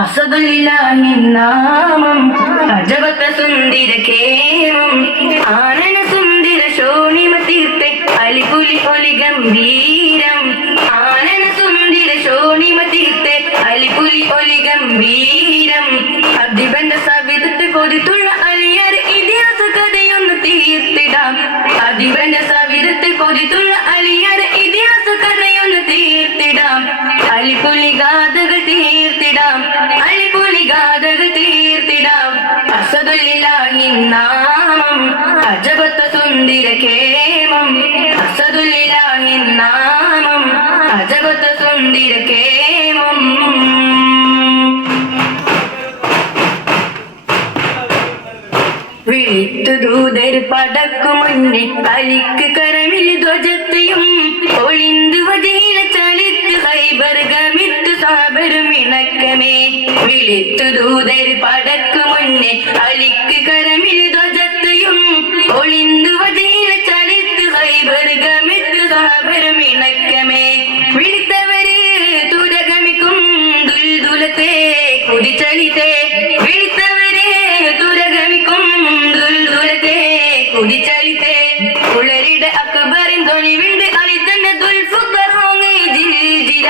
അസദുലില്ലാഹിൻ നാമം അജബത്ത സുന്ദര കേമം ആനന സുന്ദര ശോണിമ തീർത്തെ അലിപുലി ഒലി ഗംഭീരം ആനന സുന്ദര ശോണിമ തീർത്തെ അലിപുലി ഒലി ഗംഭീരം അധിപന്റെ സവിധത്ത് കൊതിത്തുള്ള അലിയർ ഇതിഹാസ കഥയൊന്ന് തീർത്തിടാം അധിപന്റെ സവിധത്ത് കൊതിത്തുള്ള അലിയർ ഇതിഹാസ കഥയൊന്ന് തീർത്തിടാം അലിപുലി ഗാഥകൾ തീർത്തിടാം അലിപുലി ഗാഥകൾ തീർത്തിടാം അസദുലില്ലാഹിൻ നാമം അജബത്ത സുന്ദര കേമം അസദുലില്ലാഹിൻ നാമം അജബത്ത സുന്ദര കേമം വിളിത്തു ദൂതർ പടക്കു മുന്നേ അലിക്ക് കരമിൽ ധ്വജത്തെയും ഒളിന്തു വജീല ചലിത്ത് ഹൈബർ ഗമിത്തു സാബരും ഇണക്കമേ വിളിത്തു ദൂതർ പടക്കു മുന്നേ അലിക്ക് കരമിൽ ധ്വജത്തെയും ഒളിന്തു വജീല ചലിത്ത് ഹൈബർ ഗമിത്തു സാബരും ഇണക്കമേ വിളിത്തവര് തുരഗമിക്കും ദുൽദുലത്തെ കുതിച്ചലിത്തെ വിളിത്തവര് തുരഗമിക്കും ദുൽദുലത്തെ കുതിച്ചലിത്തെ ഉളരിടെ അക്ബറിൻ ധ്വനിവിണ്ട് അലിതന്റെ ദുൽഫുഖർ ഹോങ്ങേ ജിൽജില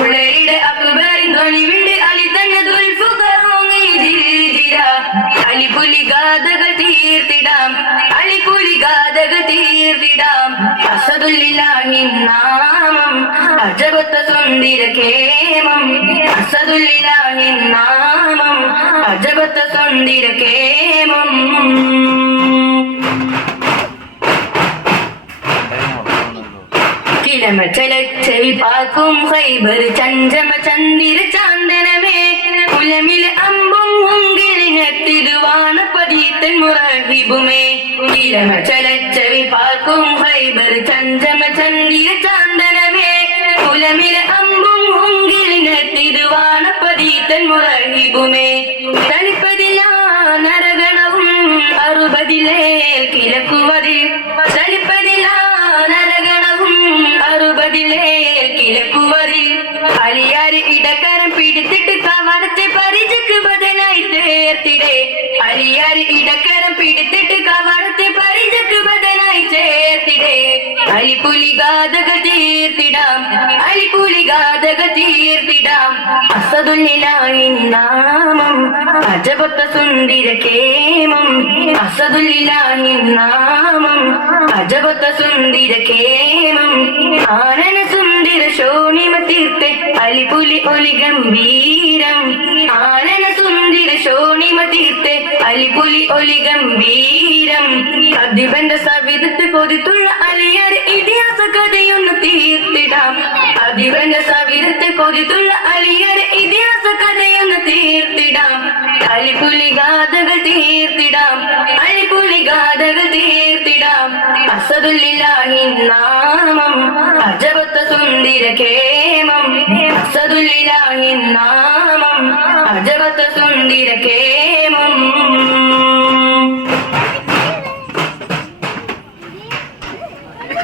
ഉളരിടെ അക്ബറിൻ ധ്വനിവിണ്ട് അലിതന്റെ ദുൽഫുഖർ ഹോങ്ങേ ജിൽജില അലിപുലി ഗാഥകൾ തീർത്തിടാം അലിപുലി ഗാഥകൾ തീർത്തിടാം അസദുലില്ലാഹിൻ നാമം അജബത്ത സുന്ദര കേമം അസദുലില്ലാഹിൻ നാമം അജബത്ത സുന്ദര കേമം കിളമച്ചലച്ചെവി പാർക്കും ഹൈബർ ചഞ്ചമ ചന്ദിര ചാന്ദനമേ കുലമിലെ അമ്പും ഉങ്കിളിനെത്തിടുവാണ പതിത്തൻ മുറഹിബുമേ കിളമച്ചലച്ചെവി പാർക്കും ഹൈബർ ചഞ്ചമ ചന്ദിര ചാന്ദനമേ കുലമിലെ അമ്പും ഉങ്കിളിനെത്തിടുവാണ പതിത്തൻ മുറഹിബുമേ തളിപ്പതിലാ നരഗണവും അറുപതിലേ കിഴക്കുവതിൽ തളിപ്പതിലാ നരഗണവും അറുപതിലേ കിഴക്കുവതിൽ അലിയാര് ഇടക്കരം പിടിച്ചിട്ട് കവടത്തെ പരിചക്ക് ബദലായി ചേർത്തിടേ അലിയാര് ഇടക്കരം പിടിച്ചിട്ട് കവടത്തെ പരിചക്ക് ബദലായി ചേർത്തിടേ അലിപുലി ഗാഥകൾ തീർത്തിടാം അലിപുലി ഗാഥകൾ തീർത്തിടാം അസദുലില്ലാഹിൻ നാമം അജബത്ത സുന്ദര കേമം അസദുലില്ലാഹിൻ നാമം അജബത്ത സുന്ദര കേമം ആനന സുന്ദര ശോണിമ തീർത്തെ അലിപുലി ഒലി ഗംഭീരം ആനന സുന്ദര ശോണിമ തീർത്തെ അലിപുലി ഒലി ഗംഭീരം അധിപന്റെ സവിധത്ത് കൊതിത്തുള്ള അലിയർ ഇതിഹാസ കഥയൊന്ന് തീർത്തിടാം അധിപന്റെ സവിധത്ത് കൊതിത്തുള്ള അലിയർ ഇതിഹാസ കഥയൊന്ന് തീർത്തിടാം അലിപുലി ഗാഥകൾ തീർത്തിടാം അലിപുലി ഗാഥകൾ തീർത്തിടാം അസദുലില്ലാഹിൻ നാമം അജബത്ത സുന്ദര കേമം അസദുലില്ലാഹിൻ നാമം അജബത്ത സുന്ദര കേമം